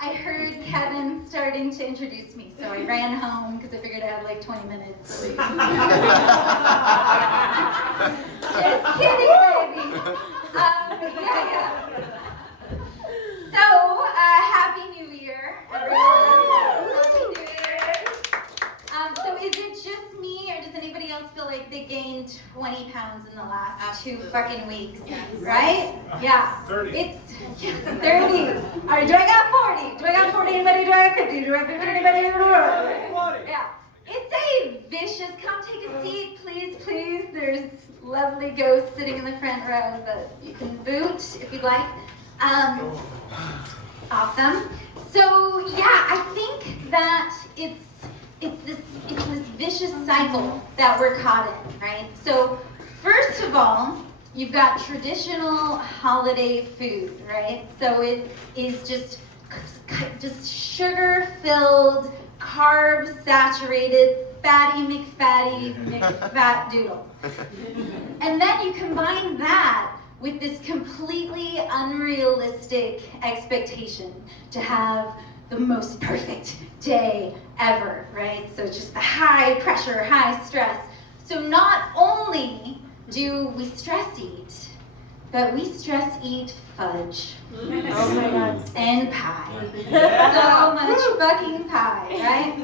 I heard Kevin starting to introduce me, so I ran home because I figured I had like 20 minutes. Just kidding, baby. Yeah. So, Happy New Year, everyone. Happy New Year. So is it just me, or does anybody else feel like they gained 20 pounds in the last 2 fucking weeks? Yes. Right? Yeah. 30. It's 30. All right, do I got 40? Do I got 40? Anybody? Do I have 50? Do I have 50? Anybody? Yeah. It's a vicious, come take a seat, please, please. There's lovely ghosts sitting in the front row that you can boot if you'd like. Awesome. So yeah, I think that it's this vicious cycle that we're caught in, right? So first of all, you've got traditional holiday food, right? So it is just sugar-filled, carb-saturated, fatty McFat doodle. And then you combine that with this completely unrealistic expectation to have the most perfect day ever, right? So it's just the high pressure, high stress. So not only do we stress eat, but we stress eat fudge. Oh my God. And pie. So much fucking pie, right?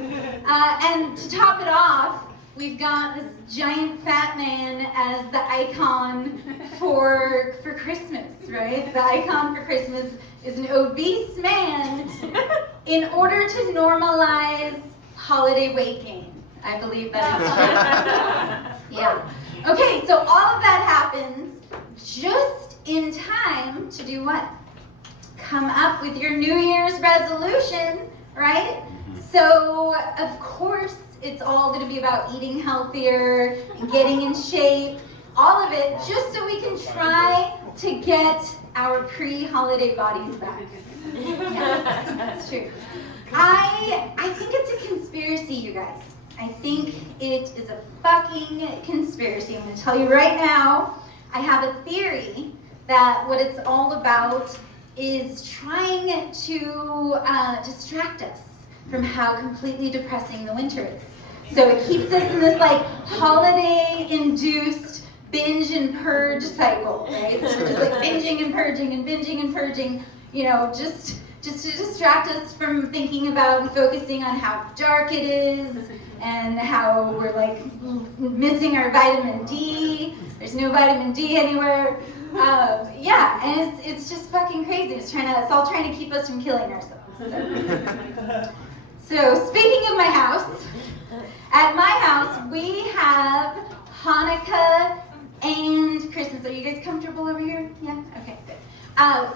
And to top it off, we've got this giant fat man as the icon for Christmas, right? The icon for Christmas is an obese man in order to normalize holiday weight gain. I believe that is true. Yeah. Okay, so all of that happens just in time to do what? Come up with your New Year's resolution, right? So, of course, it's all going to be about eating healthier and getting in shape, all of it, just so we can try to get our pre-holiday bodies back. Yeah, that's true. I think it's a conspiracy, you guys. I think it is a fucking conspiracy. I'm going to tell you right now, I have a theory that what it's all about is trying to distract us from how completely depressing the winter is. So it keeps us in this like holiday-induced binge and purge cycle, right? So we're just like binging and purging, you know, just to distract us from thinking about and focusing on how dark it is and how we're like missing our vitamin D. There's no vitamin D anywhere. Yeah, and it's just fucking crazy. It's all trying to keep us from killing ourselves. So speaking of my house, at my house we have Hanukkah and Christmas. Are you guys comfortable over here? Yeah? Okay, good.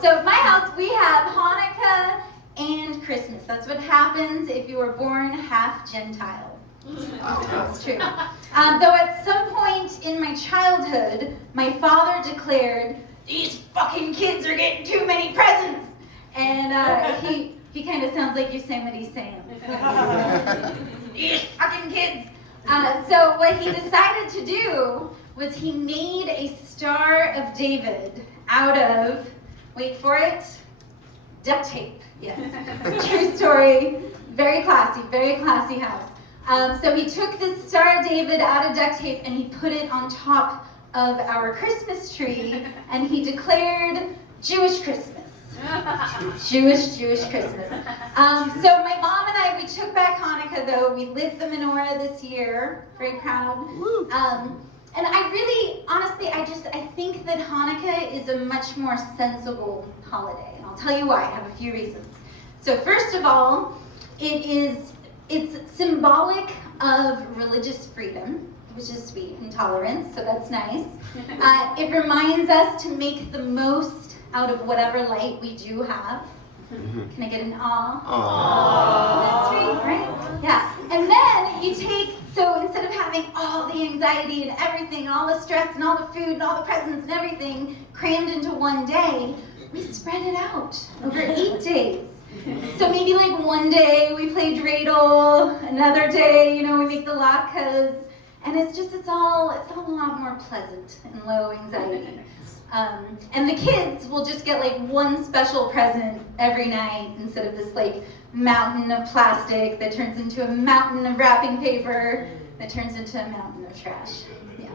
So at my house we have Hanukkah and Christmas. That's what happens if you were born half Gentile. That's true. Though at some point in my childhood, my father declared, "These fucking kids are getting too many presents." And he kind of sounds like Yosemite Sam. "These fucking kids." So what he decided to do was he made a Star of David out of, wait for it, duct tape. Yes, true story. Very classy house. So he took this Star of David out of duct tape and he put it on top of our Christmas tree and he declared Jewish Christmas. Jewish Christmas. So my mom and I, we took back Hanukkah though. We lit the menorah this year. Very proud. And I really, honestly, I think that Hanukkah is a much more sensible holiday. And I'll tell you why. I have a few reasons. So first of all, it's symbolic of religious freedom, which is sweet, and tolerance, so that's nice. It reminds us to make the most out of whatever light we do have. Can I get an aw? That's sweet, right? Yeah. And then you take, so instead of having all the anxiety and everything, and all the stress and all the food and all the presents and everything crammed into one day, we spread it out over 8 days. So maybe like one day we play dreidel, another day, you know, we make the latkes, and it's all a lot more pleasant and low anxiety. And the kids will just get like one special present every night instead of this like mountain of plastic that turns into a mountain of wrapping paper that turns into a mountain of trash. Yeah.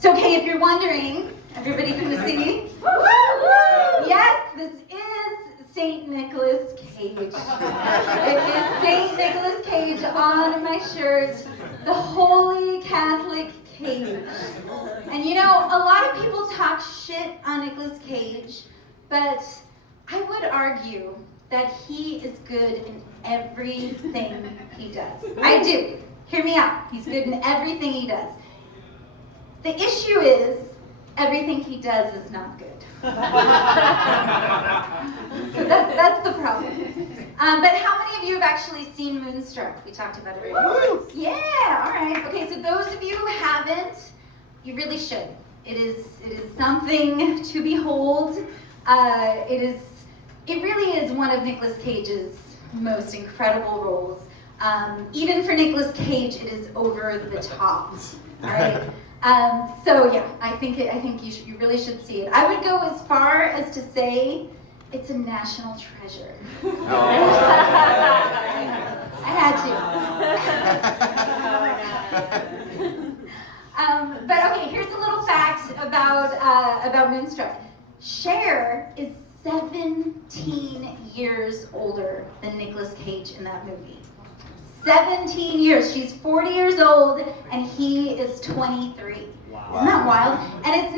So okay, if you're wondering, everybody can see? Yes, this is St. Nicholas Cage. It is St. Nicholas Cage on my shirt, the Holy Catholic Cage. And you know, a lot of people talk shit on Nicolas Cage, but I would argue that he is good in everything he does. I do. Hear me out. He's good in everything he does. The issue is, everything he does is not good. So that's the problem. But how many of you have actually seen Moonstruck? We talked about it earlier. Yeah, all right. Okay, so those of you who haven't, you really should. It is something to behold. It really is one of Nicolas Cage's most incredible roles. Even for Nicolas Cage, it is over the top. All right. So yeah, I think you really should see it. I would go as far as to say it's a national treasure. Oh. I had to. But okay, here's a little fact about Moonstruck. Cher is 17 years older than Nicolas Cage in that movie. 17 years. She's 40 years old and he is 23. Wow. Isn't that wild? And it's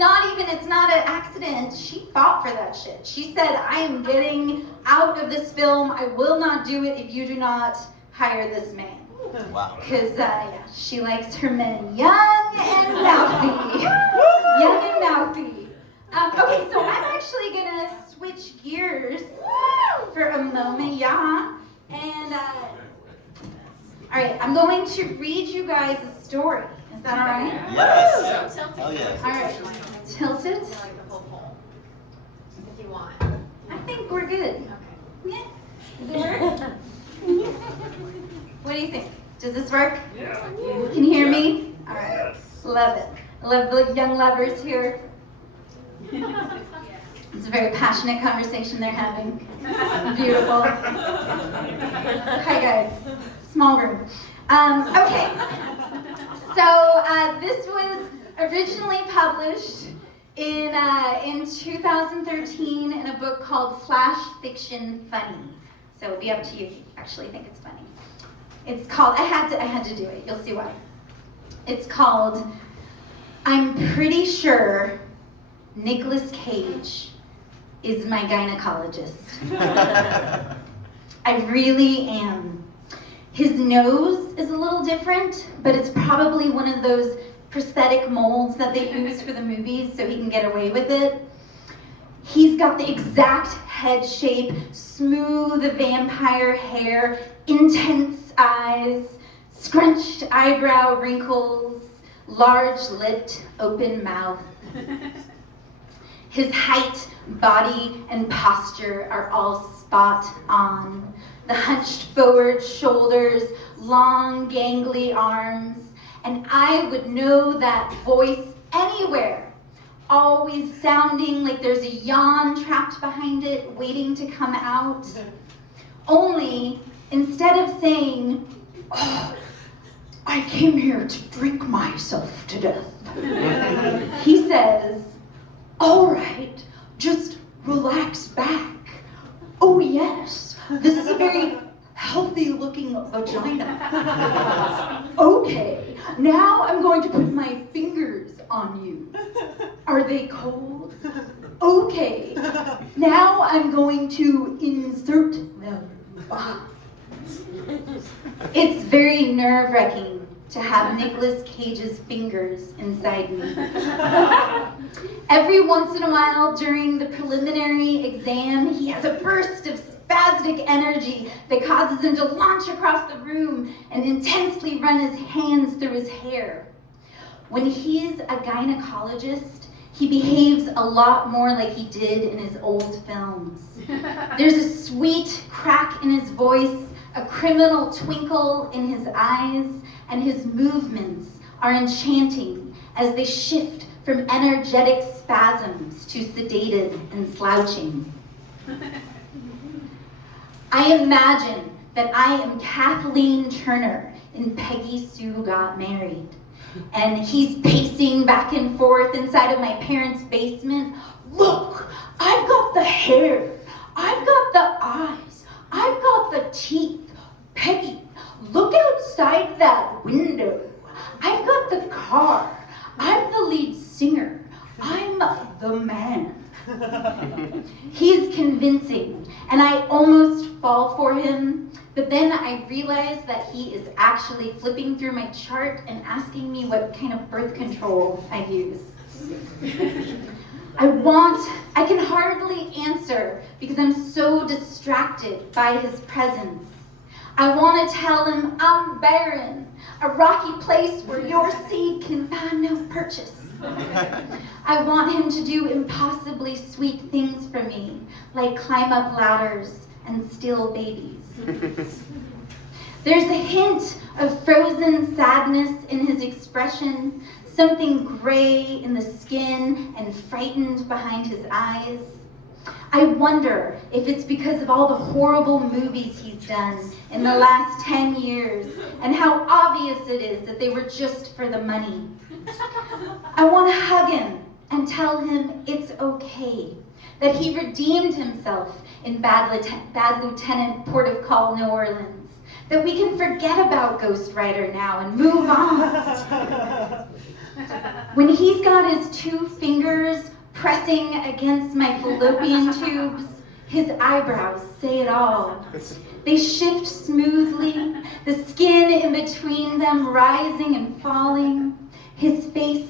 not an accident. She fought for that shit. She said, I am getting out of this film. I will not do it if you do not hire this man. Wow. Because she likes her men young and mouthy. Young and mouthy. Okay, so I'm actually gonna switch gears for a moment, yeah. And all right, I'm going to read you guys a story. Is that all right? Yes. Oh, yes. All right. Tilt it. Like the whole pole. If you want. I think we're good. Okay. Yeah. Does it work? What do you think? Does this work? Yeah. Can you hear me? All right. Love it. I love the young lovers here. It's a very passionate conversation they're having. Beautiful. Hi guys. Small room. Okay. So this was originally published in 2013 in a book called Flash Fiction Funny. So it'll be up to you if you actually think it's funny. It's called, I had to do it. You'll see why. It's called, I'm Pretty Sure Nicolas Cage is my gynecologist. I really am. His nose is a little different, but it's probably one of those prosthetic molds that they use for the movies so he can get away with it. He's got the exact head shape, smooth vampire hair, intense eyes, scrunched eyebrow wrinkles, large-lipped, open mouth. His height, body, and posture are all spot on. The hunched forward shoulders, long gangly arms, and I would know that voice anywhere, always sounding like there's a yawn trapped behind it, waiting to come out. Only, instead of saying, oh, I came here to drink myself to death, he says, all right, just relax back. Oh yes, this is a very healthy looking vagina. Okay, now I'm going to put my fingers on you. Are they cold? Okay, now I'm going to insert them. It's very nerve-wracking to have Nicolas Cage's fingers inside me. Every once in a while during the preliminary exam, he has a burst of spastic energy that causes him to launch across the room and intensely run his hands through his hair. When he's a gynecologist, he behaves a lot more like he did in his old films. There's a sweet crack in his voice, a criminal twinkle in his eyes, and his movements are enchanting as they shift from energetic spasms to sedated and slouching. I imagine that I am Kathleen Turner in Peggy Sue Got Married, and he's pacing back and forth inside of my parents' basement. Look, I've got the hair, I've got the eyes, I've got the teeth. Peggy, look outside that window. I've got the car, I'm the lead singer, I'm the man. He's convincing, and I almost fall for him, but then I realize that he is actually flipping through my chart and asking me what kind of birth control I use. I can hardly answer because I'm so distracted by his presence. I want to tell him I'm barren, a rocky place where your seed can find no purchase. I want him to do impossibly sweet things for me, like climb up ladders and steal babies. There's a hint of frozen sadness in his expression, something gray in the skin and frightened behind his eyes. I wonder if it's because of all the horrible movies he's done in the last 10 years and how obvious it is that they were just for the money. I want to hug him and tell him it's okay, that he redeemed himself in Bad Lieutenant Port of Call, New Orleans, that we can forget about Ghost Rider now and move on. When he's got his 2 fingers pressing against my fallopian tubes, his eyebrows say it all. They shift smoothly, the skin in between them rising and falling. His face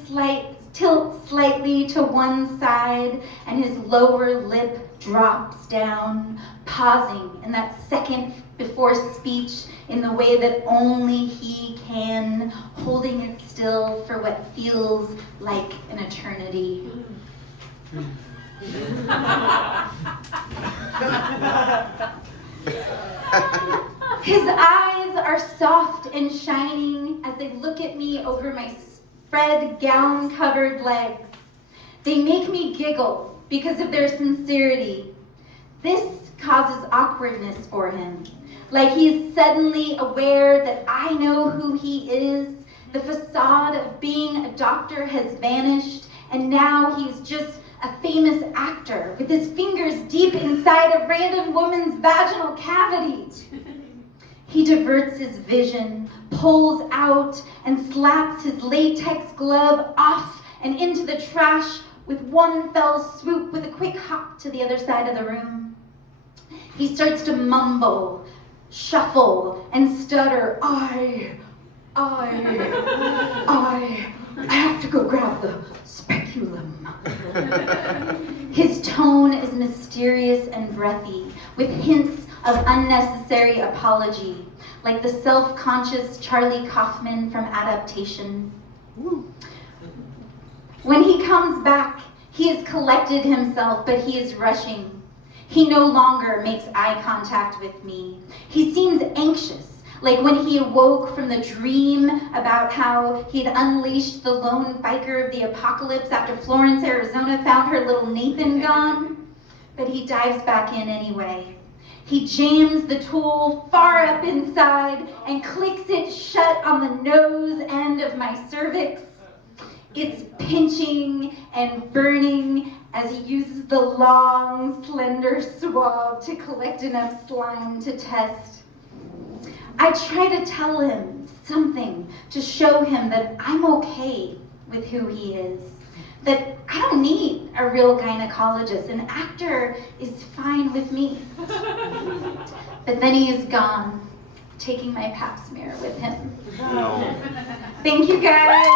tilts slightly to one side, and his lower lip drops down, pausing in that second before speech in the way that only he can, holding it still for what feels like an eternity. His eyes are soft and shining as they look at me over my spread gown-covered legs. They make me giggle because of their sincerity. This causes awkwardness for him, like he's suddenly aware that I know who he is. The facade of being a doctor has vanished, and now he's just a famous actor with his fingers deep inside a random woman's vaginal cavity. He diverts his vision, pulls out, and slaps his latex glove off and into the trash with one fell swoop with a quick hop to the other side of the room. He starts to mumble, shuffle, and stutter, I have to go grab the speculum. His tone is mysterious and breathy, with hints of unnecessary apology, like the self-conscious Charlie Kaufman from Adaptation. When he comes back, he has collected himself, but he is rushing. He no longer makes eye contact with me. He seems anxious, like when he awoke from the dream about how he'd unleashed the lone biker of the apocalypse after Florence, Arizona found her little Nathan gone. But he dives back in anyway. He jams the tool far up inside and clicks it shut on the nose end of my cervix. It's pinching and burning as he uses the long, slender swab to collect enough slime to test. I try to tell him something to show him that I'm okay with who he is, that I don't need a real gynecologist. An actor is fine with me. But then he is gone, taking my pap smear with him. No. Thank you, guys.